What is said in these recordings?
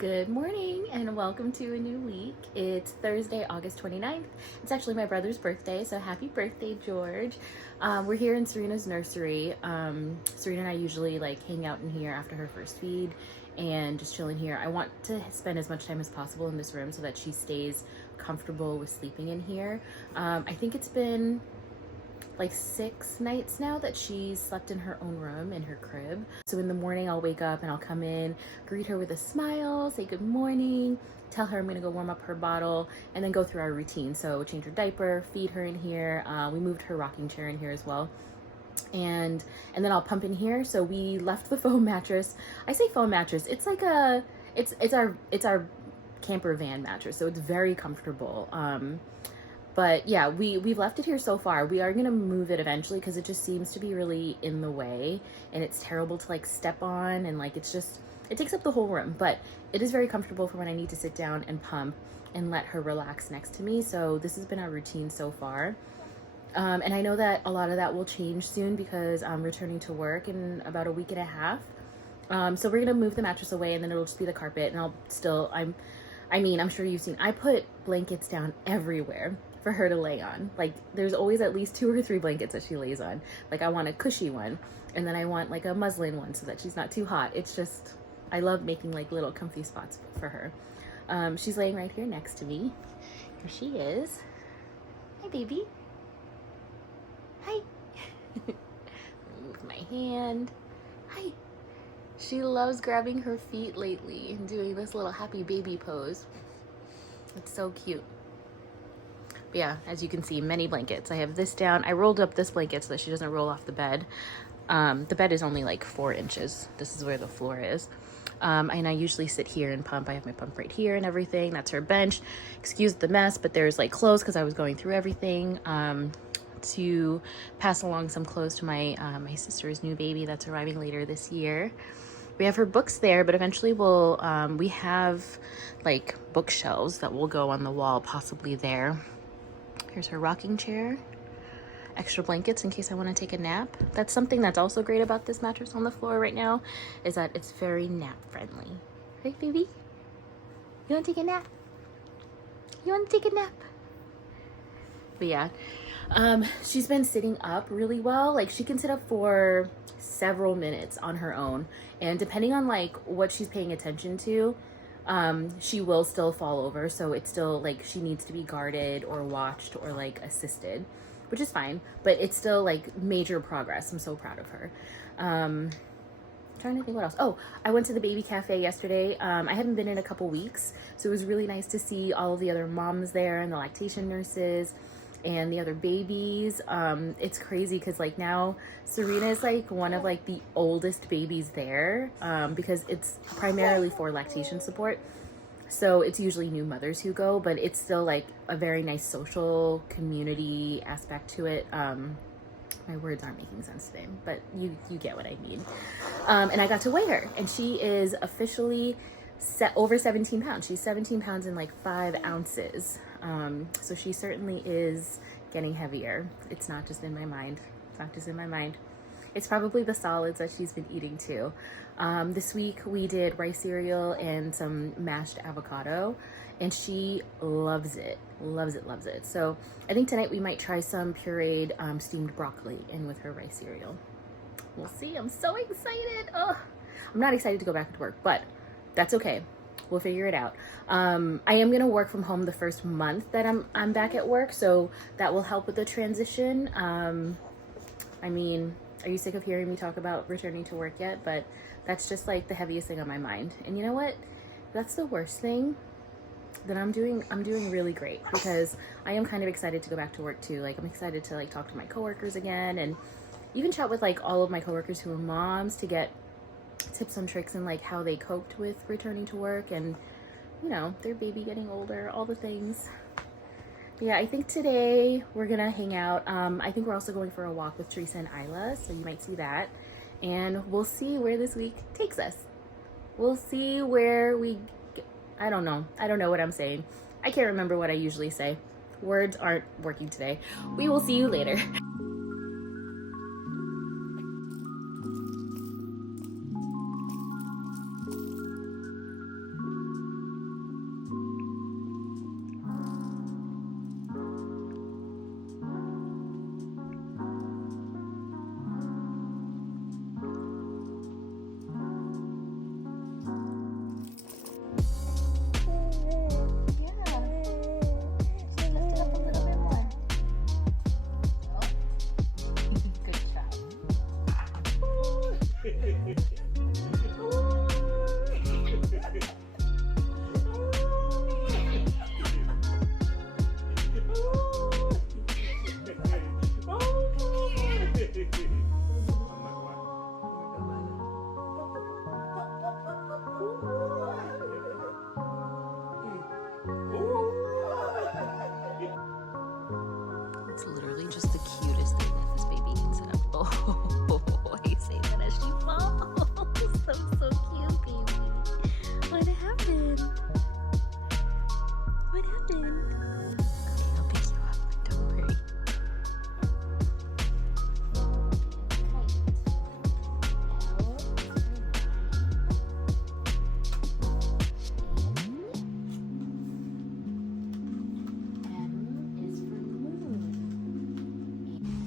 Good morning and welcome to a new week. It's Thursday, August 29th. It's actually my brother's birthday, so happy birthday, George. We're here in Serena's nursery. Serena and I usually hang out in here after her first feed and just chill in here. I want to spend as much time as possible in this room so that she stays comfortable with sleeping in here. I think it's been like 6 nights now that she slept in her own room in her crib. So in the morning I'll wake up and I'll come in, greet her with a smile, say good morning, tell her I'm gonna go warm up her bottle, and then go through our routine. So change her diaper, feed her in here. We moved her rocking chair in here as well. And then I'll pump in here. So we left the foam mattress. I say foam mattress, it's like it's our camper van mattress, so it's very comfortable. But yeah, we've left it here so far. We are gonna move it eventually because it just seems to be really in the way and it's terrible to step on, and it takes up the whole room. But it is very comfortable for when I need to sit down and pump and let her relax next to me. So this has been our routine so far. And I know that a lot of that will change soon because I'm returning to work in about a week and a half. So we're gonna move the mattress away and then it'll just be the carpet, and I'm sure you've seen, I put blankets down everywhere for her to lay on. There's always at least 2 or 3 blankets that she lays on. I want a cushy one, and then I want a muslin one so that she's not too hot. It's just, I love making little comfy spots for her. She's laying right here next to me. Here she is. Hi, baby. Hi. Move my hand. Hi. She loves grabbing her feet lately and doing this little happy baby pose. It's so cute. But yeah, as you can see, many blankets. I have this down. I rolled up this blanket so that she doesn't roll off the bed. The bed is only 4 inches. This is where the floor is. And I usually sit here and pump. I have my pump right here and everything. That's her bench. Excuse the mess, but there's clothes because I was going through everything. To pass along some clothes to my sister's new baby that's arriving later this year. We have her books there, but eventually we have bookshelves that will go on the wall, possibly there. Here's her rocking chair, extra blankets in case I want to take a nap. That's something that's also great about this mattress on the floor right now, is that it's very nap friendly. Right, baby? You want to take a nap? You want to take a nap? But yeah, she's been sitting up really well. She can sit up for several minutes on her own, and depending on what she's paying attention to, she will still fall over. So it's still she needs to be guarded or watched or assisted, which is fine, but it's still major progress. I'm so proud of her. Trying to think what else. Oh, I went to the baby cafe yesterday. I hadn't been in a couple weeks, so it was really nice to see all of the other moms there and the lactation nurses and the other babies. It's crazy because now Serena is one of the oldest babies there, because it's primarily for lactation support. So it's usually new mothers who go, but it's still a very nice social community aspect to it. My words aren't making sense today, but you get what I mean. And I got to weigh her, and she is officially over 17 pounds. She's 17 pounds and 5 ounces. So she certainly is getting heavier. It's not just in my mind. It's probably the solids that she's been eating too. This week we did rice cereal and some mashed avocado, and she loves it. So I think tonight we might try some pureed steamed broccoli in with her rice cereal. We'll see. I'm so excited. Oh, I'm not excited to go back to work, but that's okay. We'll figure it out. I am gonna work from home the first month that I'm back at work, so that will help with the transition. Are you sick of hearing me talk about returning to work yet? But that's just the heaviest thing on my mind. And you know what? That's the worst thing. That I'm doing really great, because I am kind of excited to go back to work too. I'm excited to talk to my coworkers again, and even chat with all of my coworkers who are moms to get tips and tricks and how they coped with returning to work and their baby getting older, all the things. But yeah, I think today we're gonna hang out. I think we're also going for a walk with Teresa and Isla, so you might see that, and we'll see where this week takes us. We'll see where I don't know what I'm saying. I can't remember what I usually say. Words aren't working today. We will see you later.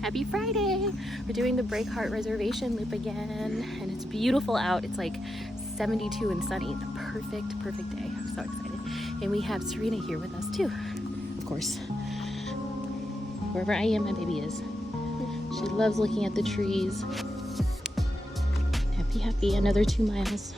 Happy Friday! We're doing the Breakheart Reservation loop again, and it's beautiful out. It's like 72 and sunny. The perfect day. I'm so excited. And we have Serena here with us too, of course. Wherever I am, my baby is. She loves looking at the trees. Happy, another 2 miles.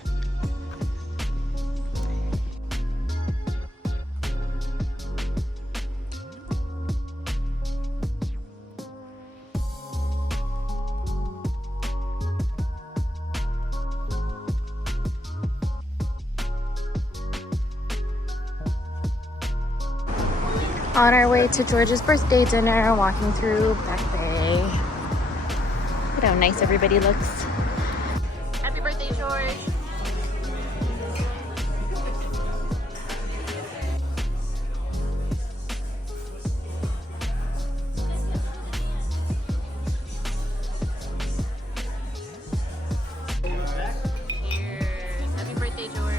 On our way to George's birthday dinner, walking through Back Bay. Look at how nice everybody looks. Happy birthday, George. Cheers. Happy birthday, George.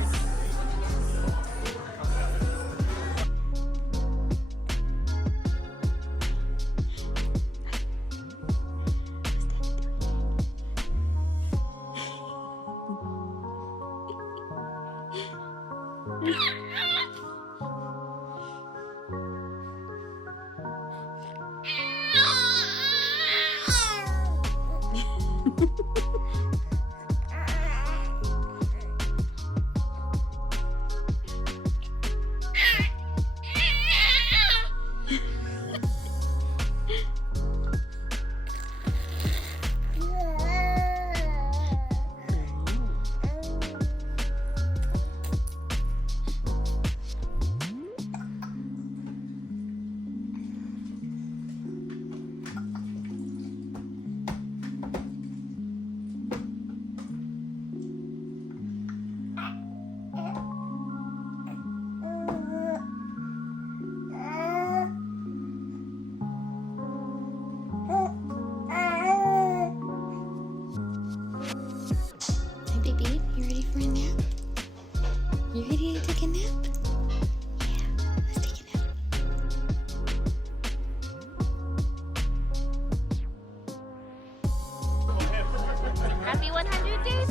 Happy 100 days,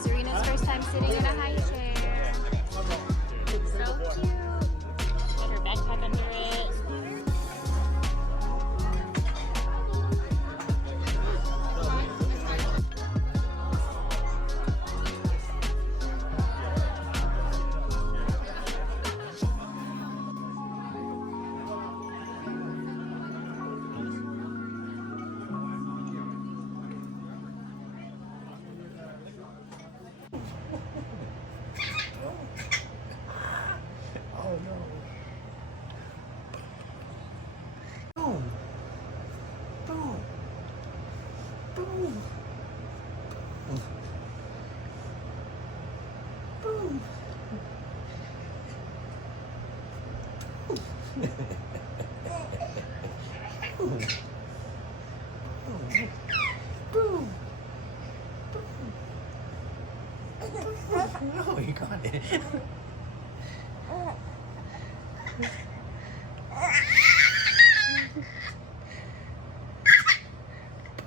Serena's first time sitting in a high chair. So cute. Got her backpack under it. No, you got it.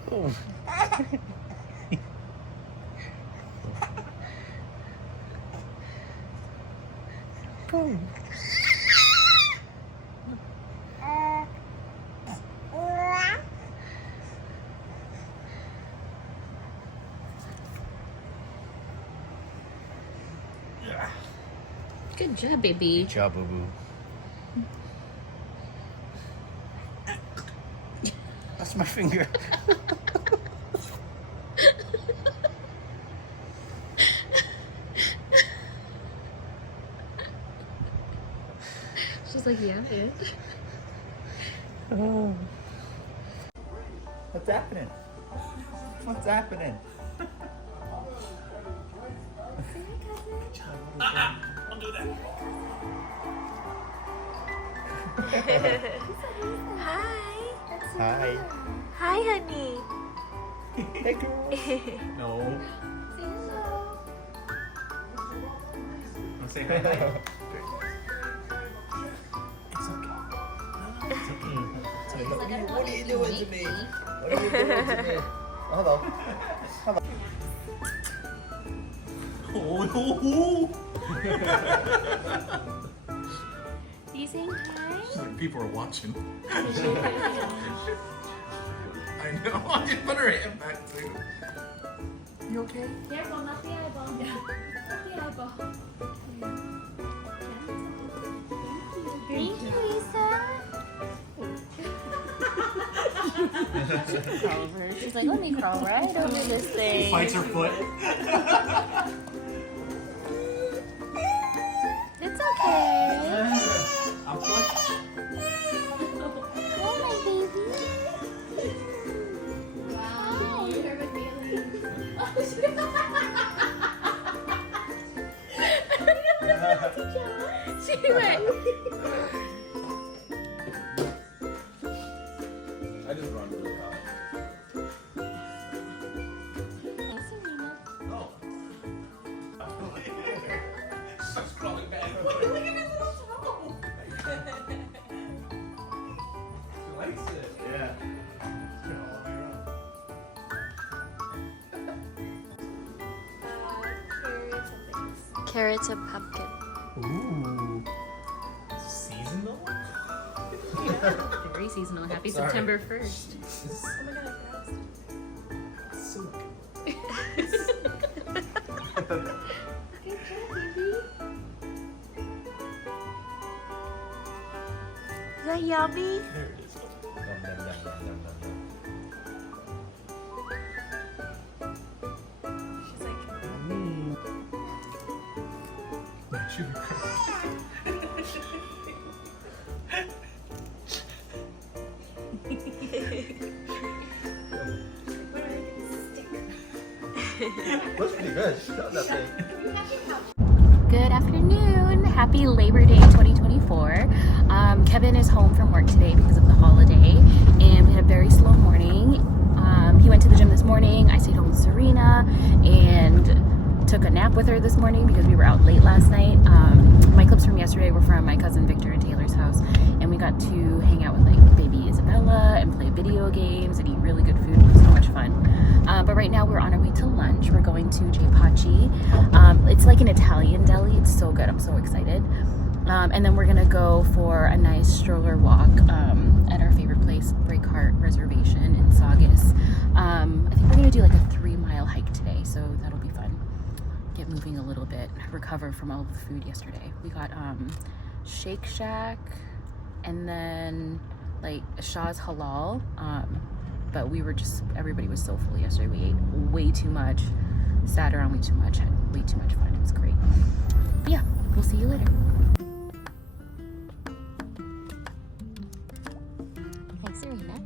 Boom. Boom. Good job, baby. Good job, boo-boo. That's my finger. She's like, yeah, it is. Oh. What's happening? What's happening? Don't do that. Hi. Hi. Hi, honey. Hey, girl. No. Wanna say hi? It's okay. No, it's okay. It's What are you doing to me? What are you doing to me? Hello. Hello. Oh. Do you saying hi? Like people are watching. I know. I just put her hand back too. You okay? Careful, not the eyeball. Not the eyeball. Thank you, Lisa. She can crawl over. She's like, let me crawl right over this thing. Fights her foot. It's okay. I'll push. Oh, my baby. Wow, you have a feeling. She went. I just run really high. Hey, Serena. Oh. Starts crawling back. Look at his little toe. She likes it. Yeah. Carrots and pumpkin. Ooh. Seasonal? Very seasonal. Happy Sorry. September 1st. Oh my god, I Silk. Good job, baby. Is that yummy? There it is. Nom, nom, nom, nom, nom, nom, nom. She's like, That should be great. what are you gonna stick? Looks pretty good. Shut that thing. Good afternoon. Happy Labor Day 2024. Kevin is home from work today because of the holiday, and we had a very slow morning. He went to the gym this morning. I stayed home with Serena and took a nap with her this morning because we were out late last night. My clips from yesterday were from my cousin Victor and Taylor's house, and we got to hang out with like baby Isabella and play video games and eat really good food. It was so much fun. But right now we're on our way to lunch. We're going to J Pachi. It's like an Italian deli. It's so good. I'm so excited. And then we're gonna go for a nice stroller walk at our favorite place, Breakheart Reservation in Saugus. I think we're gonna do like a 3-mile hike today, so that'll be fun. Get moving a little bit, recover from all of the food yesterday. We got Shake Shack and then like Shaw's Halal. But we were just, everybody was so full yesterday. We ate way too much, sat around way too much, had way too much fun. It was great. But yeah, we'll see you later. Hi, Serena.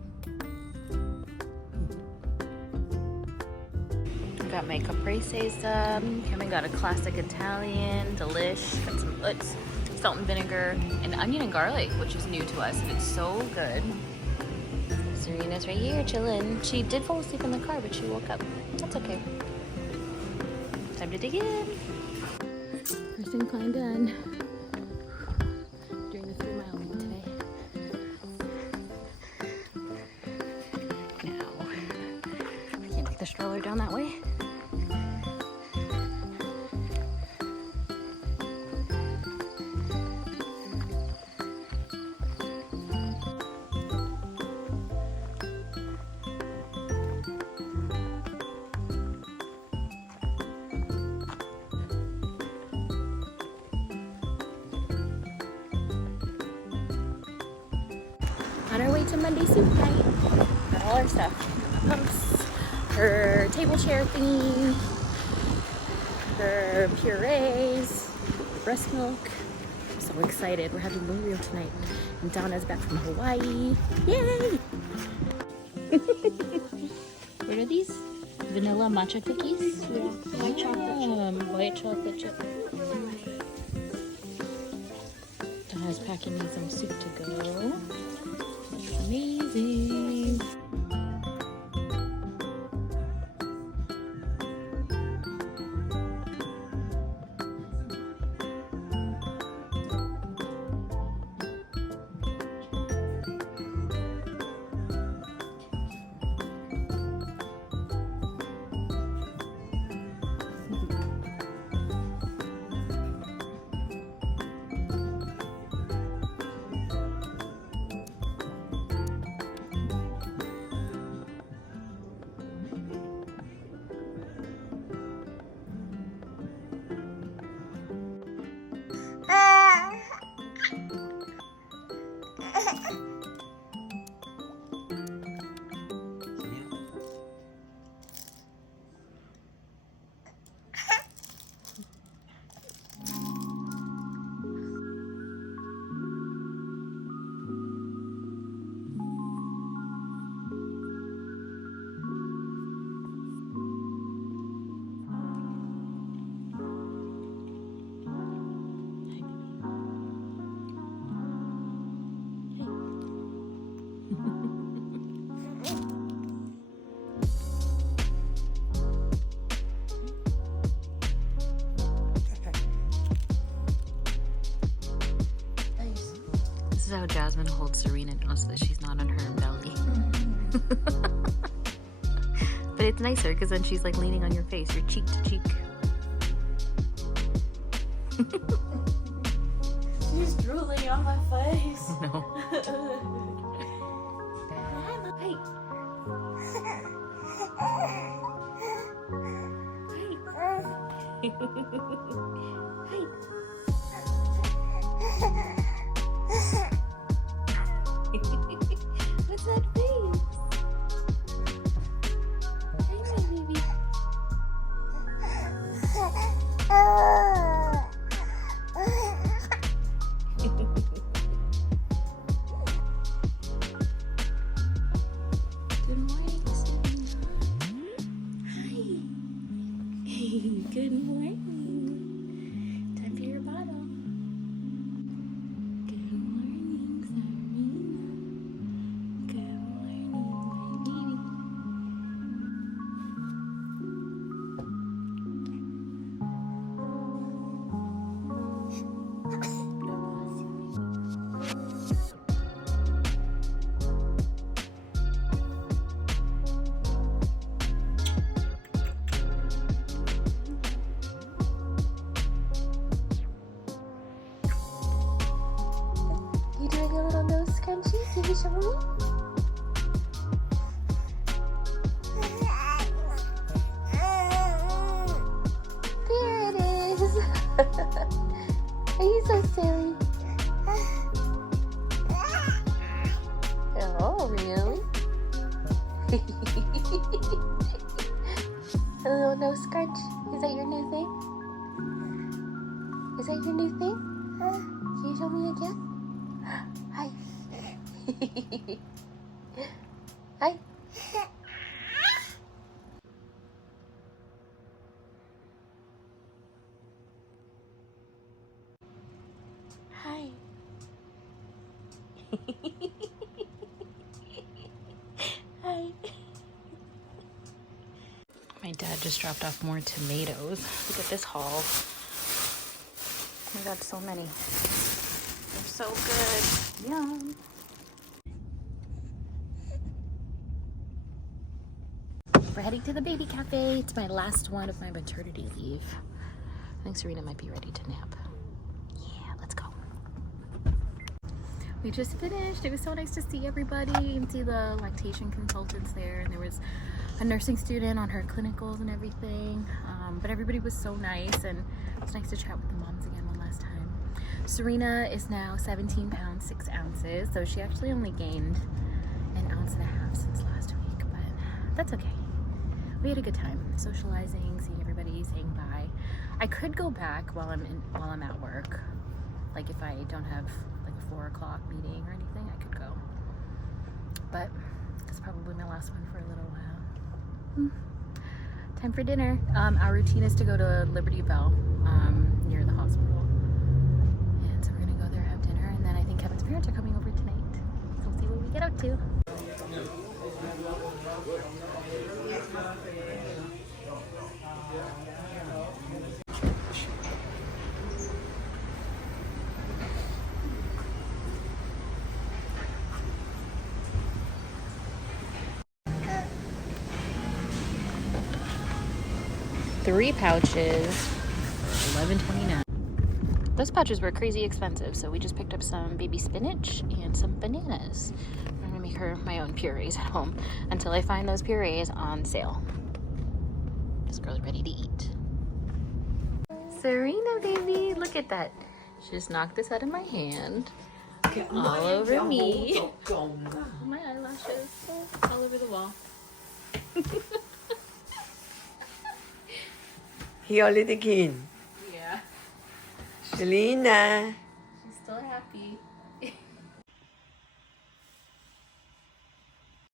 I got my caprese sub. Kevin got a classic Italian, delish. Got some Utz, salt and vinegar, and onion and garlic, which is new to us, and it's so good. Serena's right here chilling. She did fall asleep in the car, but she woke up. That's okay. Time to dig in. First incline done. Doing the 3-mile lead today. Now, I can't take the stroller down that way. On our way to Monday soup night. Got all our stuff. Pumps, her table chair thingy, her purees, breast milk. I'm so excited. We're having Memorial tonight. And Donna's back from Hawaii. Yay! What are these? Vanilla matcha cookies? Yeah, white chocolate chip. White chocolate chip. Donna's packing me some soup to go. Amazing. This is how Jasmine holds Serena now so that she's not on her belly. But it's nicer because then she's like leaning on your face. You're cheek to cheek. She's drooling on my face. No. Hey. Hey. What's that face? Hey, my baby. Good morning, Serena. Hi. Good morning. Time for your bottle. Good morning, Serena. Good morning, my baby. You doing a little nose scrunchie? Can you show me? There it is. Are you so silly? Oh, really? A little nose scrunch? Is that your new thing? Is that your new thing? Can you show me again? Hi. Hi. Hi. Hi. My dad just dropped off more tomatoes. Look at this haul. We got so many. They're so good. Yum. We're heading to the baby cafe. It's my last one of my maternity leave. I think Serena might be ready to nap. Yeah, let's go. We just finished. It was so nice to see everybody and see the lactation consultants there. And there was a nursing student on her clinicals and everything. But everybody was so nice, and it was nice to chat with the moms again one last time. Serena is now 17 pounds, 6 ounces. So she actually only gained an ounce and a half since last week, but that's okay. We had a good time socializing, seeing everybody, saying bye. I could go back while I'm at work. Like if I don't have like a 4 o'clock meeting or anything, I could go. But it's probably my last one for a little while. Time for dinner. Our routine is to go to Liberty Bell near the hospital. And so we're gonna go there, have dinner, and then I think Kevin's parents are coming over tonight. So we'll see what we get up to. Three pouches, $11.29. Those pouches were crazy expensive, so we just picked up some baby spinach and some bananas. I'm gonna make her my own purees at home until I find those purees on sale. This girl's ready to eat. Serena, baby, look at that She just knocked this out of my hand. All over me. My eyelashes. All over the wall. He already clean. Yeah. Selena. She's still happy.